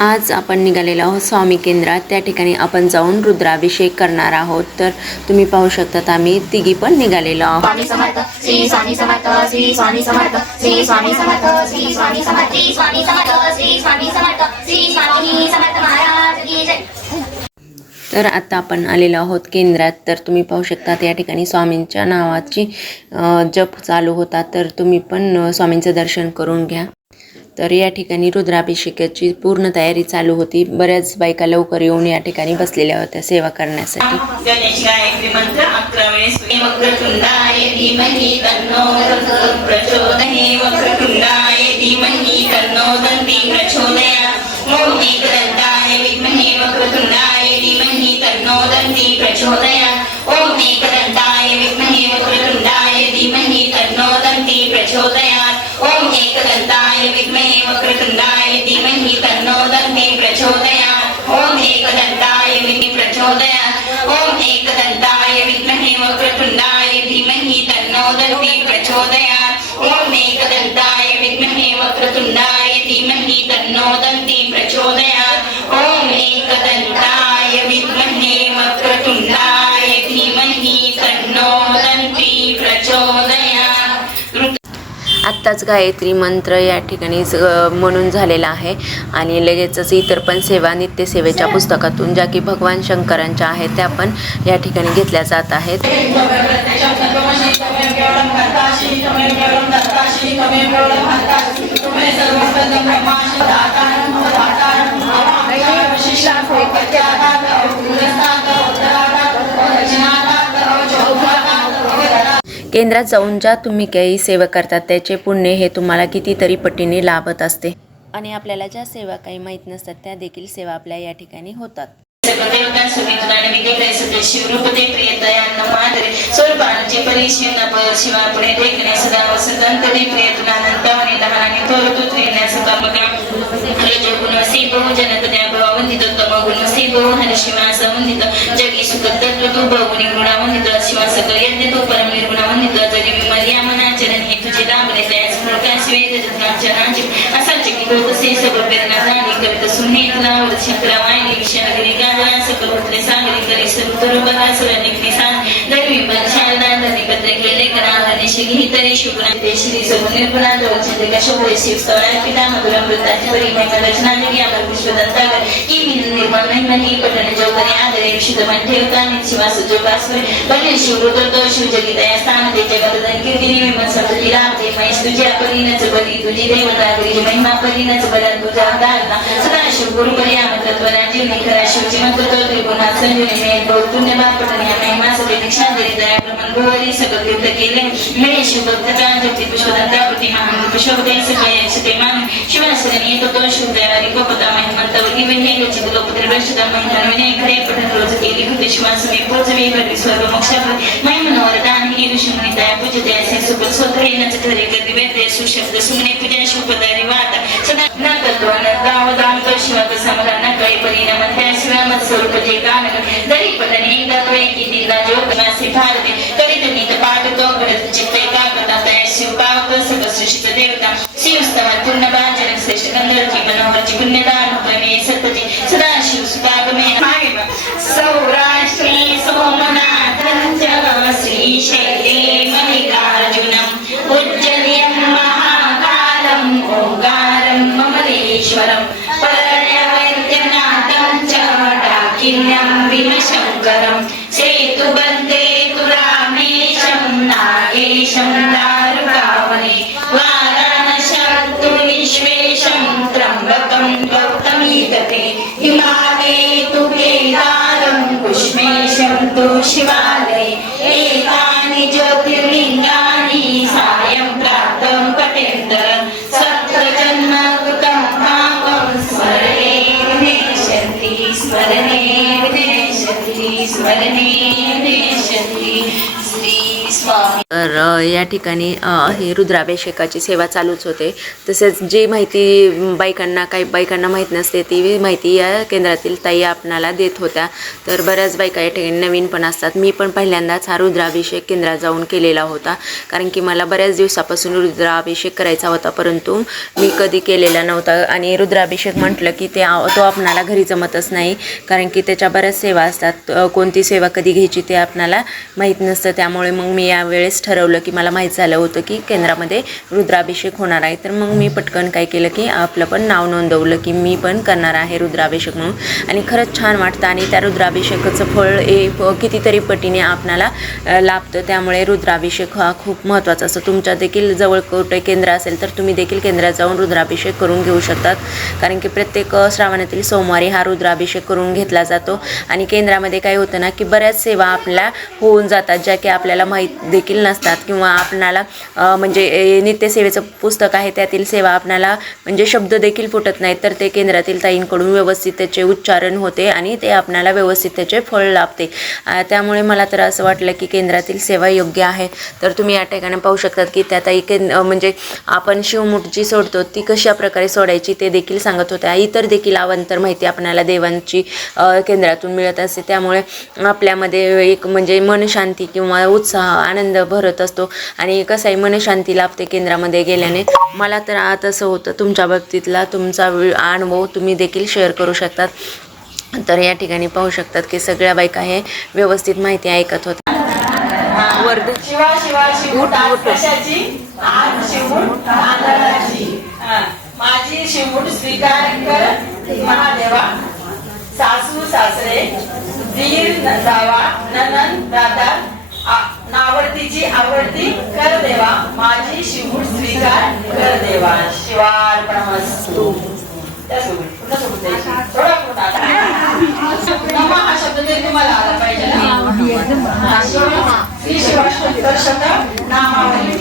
आज आपण निघालेलो आहोत स्वामी केंद्रात। त्या ठिकाणी आपण जाऊन रुद्राभिषेक करणार आहोत। तर तुम्ही पाहू शकता आम्ही तिघी पण निघालेलो आहोत। स्वामी समर्थ श्री स्वामी समर्थ श्री स्वामी समर्थ श्री स्वामी समर्थ श्री स्वामी समर्थ श्री स्वामी समर्थ श्री स्वामी समर्थ श्री स्वामी समर्थ महाराज की जय। तर आता आपण आलेलो आहोत केंद्रात। तर तुम्ही पाहू शकता या ठिकाणी स्वामींच्या नावाची जप चालू होता। तर तुम्ही पण स्वामींचं दर्शन करून घ्या। तर या ठिकाणी रुद्राभिषेकाची पूर्ण तयारी चालू होती। बऱ्याच बायका लवकर येऊन या ठिकाणी बसलेल्या होत्या सेवा करण्यासाठी। गायत्री मंत्र 11 वेळेस वक्रतुंडाय धीमहि तन्नो दन्ती प्रचोदयात् वक्रतुंडाय धीमहि तन्नो दन्ती प्रचोदयात् ओम एकदन्ताय विद्महे वक्रतुंडाय धीमहि तन्नो दन्ती प्रचोदयात् ओम एकदन्ताय विद्महे वक्रतुंडाय धीमहि तन्नो दन्ती प्रचोदयात् ओम एकदन्ताय विद्महे वक्रतुंडाय धीमहि तन्नो दन्ती प्रचोदयात् ओम एकदन्ताय विद्महे प्रचोदयात् ओम एकदन्ताय विद्महे वक्रतुंडाय धीमहि तन्नो दन्ती प्रचोदयात् ओम एकदन्ताय विद्महे वक्रतुंडाय धीमहि तन्नो दन्ती प्रचोदयात् ओम एकदन्ताय विद्महे वक्रतुंडाय धीमहि तन्नो दन्ती प्रचोदयात्। आत्ताच गायत्री मंत्र या ठिकाणी म्हणून झालेला आहे आणि लगेचच इतर पण सेवा नित्यसेवेच्या पुस्तकातून ज्या की भगवान शंकरांच्या आहेत त्या पण या ठिकाणी घेतल्या जात आहेत। केंद्रात जाऊन ज्या तुम्ही काही सेवा करतात त्याचे पुण्य हे तुम्हाला कितीतरी पटीने लाभत असते आणि आपल्याला ज्या सेवा काही माहीत नसतात त्या देखील सेवा आपल्या या ठिकाणी होतात। देवता सुमित्राने विधिकडे सत्य शिवरूपते प्रियतयान्न मादरे स्वरूपांचे परिशीलना पर शिवा पुणे देखणे सदा वसंतने प्रियतनानंत आणि दहाने थोरतु त्रिण्यास कामका रजो गुणवसी बहुजन तद्या भववंदित तम गुणवसी बहु हरिशिवास वंदित जगी सुखतत्व तू बहुनी गुणावंदित शिवास यज्ञ तू परम निर्गुणावंदित जगी विमर्या मनाचरण हे तुझे दाबले त्यास मुळकास वेद जनांचे असाचे की होतसे सगळं प्रेरणा झाली कविता सुनेत लावड शंकरामायनी विषयागिरी गावा सकल होतले सागरी करी सरुतर बघा सरनिक्ती सांग दरवी पण शारदा धनी पत्र केले करा निशिगी तरी शुभना श्री सर्व निर्गुणा जवळ चंद्रिका शोभे शिव स्तवळा पिता मधुरा मृताची परी महिमा रचना जगी अमर विश्वदंतागर की निर्माण महिमनी पठण जोगने आदरे विशुद्ध मन ठेवता निशिवास जोगासवे बने शिव रुद्र शिव जगी दया स्थान दे जगत कीर्तिनी विमन सप्तती रामते महेश तुझ्या परीनच बली तुझी देवता तुझी महिमा परीनच बदल तुझा धारणा सदा शिव गुरु पर्या तत्वराजी निखरा शिवची मंत्र त्रिगुणात संजुनी मेल बहुत पुण्य बापटण्या महिमा सदे दीक्षा दे दया प्रमन गोवरी सगळ तीर्थ केले मे शिव भक्त ज्योती पुष्पदंता प्रतिमा पुष्पदे सकाय सते मान शिवासनी तो शिव दयारी गोपता महिमंतवती विने गचित लोकत्र वृषदा महिमनवने खरे पठन रोज केली भूत शिवासमे पोचवे वर स्वर्ग मोक्ष महिमनवरदान ही ऋषिमुनी दया पूजते असे सुख स्वतः नच खरे कधी वेद सुशब्द सुमने पूजा शिवपदारी वात सदा न तत्व न दाम तो शिवक समाधान काही परिणाम त्या शिवामत स्वरूप जे गान दरी पदने एकदा तो एकी दिला जोग मासे भारते करीत नीत पाठ तो करत चित्ते का करता त्या शिव पावत सगळ सृष्ट देवता शिव स्तव पूर्ण बाजन श्रेष्ठ गंधर्व मनोहरची पुण्यदान प्रमे सतती सदा शिव सुतागमे मायव सौराष्ट्री सोमनाथं च श्री शैले मल्लिकार्जुनम् उज्जयिनं महाकालं ओंकारं ममलेश्वरं परमवैद्यनाथं च डाकिन्यं भीमशङ्करं सेतुबन्धे तु रामेशं नागेशं दारुकावने वाराणस्यां तु विश्वेशं त्र्यम्बकं गौतमीतटे हिमालये तु केदारं कुष्मेशं तु शिवालये एतानि ज्योतिर्लिङ्गानि सायं प्रातः पठेन्दरं सप्तजन्म कृतं पापं स्मरणे विनेशन्ति स्मरणे विनेशन्ति स्मरणे विनेशन्ति श्री स्वामी। तर या ठिकाणी हे रुद्राभिषेकाची सेवा चालूच होते. तसेच जी माहिती काही बायकांना माहीत नसते ती माहिती या केंद्रातील ताई आपणाला देत होत्या. तर बऱ्याच बायका या ठिकाणी नवीन पण असतात. मी पण पहिल्यांदाच हा रुद्राभिषेक केंद्रात जाऊन केलेला होता, कारण की मला बऱ्याच दिवसापासून रुद्राभिषेक करायचा होता, परंतु मी कधी केलेला नव्हता. आणि रुद्राभिषेक म्हटलं की तो आपणाला घरी जमतच नाही, कारण की त्याच्या बऱ्याच सेवा असतात. कोणती सेवा कधी घ्यायची ते आपणाला माहीत नसतं. त्यामुळे मग मी यावेळेस ठरवलं की मला माहीत झालं होतं की केंद्रामध्ये रुद्राभिषेक होणार आहे. तर मग मी पटकन काय केलं की आपलं पण नाव नोंदवलं की मी पण करणार आहे रुद्राभिषेक म्हणून. आणि खरंच छान वाटतं. आणि त्या रुद्राभिषेकाचं फळ कितीतरी पटीने आपणाला लाभतं. त्यामुळे रुद्राभिषेक हा खूप महत्त्वाचा असतो. तुमच्या देखील जवळ कुठे केंद्र असेल तर तुम्ही देखील केंद्रात जाऊन रुद्राभिषेक करून घेऊ शकतात, कारण की प्रत्येक श्रावणातील सोमवारी हा रुद्राभिषेक करून घेतला जातो. आणि केंद्रामध्ये काय होतं ना की बऱ्याच सेवा आपल्या होऊन जातात, ज्या की आपल्याला माहीत देखील नसतात, किंवा आपणाला म्हणजे नित्यसेवेचं पुस्तक आहे त्यातील सेवा आपणाला म्हणजे शब्द देखील फुटत नाहीत. तर ते केंद्रातील ताईंकडून व्यवस्थित त्याचे उच्चारण होते आणि ते आपणाला व्यवस्थित त्याचे फळ लाभते. त्यामुळे मला तर असं वाटलं की केंद्रातील सेवा योग्य आहे. तर तुम्ही या ठिकाणी पाहू शकतात की त्या ताई म्हणजे आपण शिवमुठ जी सोडतो ती कशा प्रकारे सोडायची ते देखील सांगत होत्या. इतर देखील अवांतर माहिती आपल्याला देवांची केंद्रातून मिळत असते. त्यामुळे आपल्यामध्ये एक म्हणजे मनशांती किंवा उत्साह आनंद भरत असतो. आणि कसं आहे, मनशांती लाभते केंद्रामध्ये गेल्याने. मला तर तसं होतं. तुमच्या बाबतीतला तुमचा अनुभव तुम्ही देखील शेअर करू शकतात. तर या ठिकाणी पाहू शकतात की सगळ्या बायका हे व्यवस्थित माहिती ऐकत होत्या. शिवा शिवा शिवूट आज कशाची, आज शिवूट तांदळाची. माझी शिवूट स्वीकार कर महादेवा. सासू सासरे दीर जावा ननंद दादा नावडतीची आवडती कर देवा. माझी शिवूट स्वीकार कर देवा. शिवार्पणमस्तु. थोडा हा शब्द तरी तुम्हाला आला पाहिजे ना. श्री शिवाष्टोत्तर शतक नामावली.